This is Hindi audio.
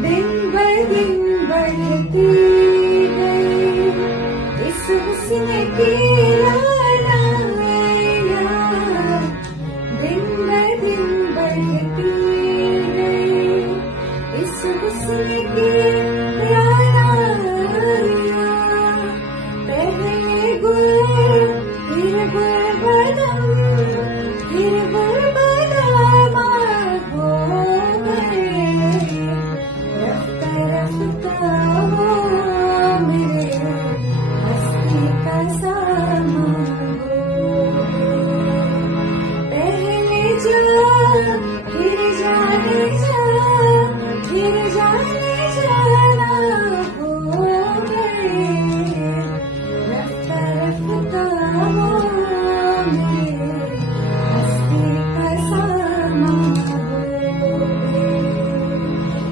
दिन ब दिन बढ़ती गई इस हुस्न की लालियाँ, दिन ब दिन बढ़ती गई इस हुस्न की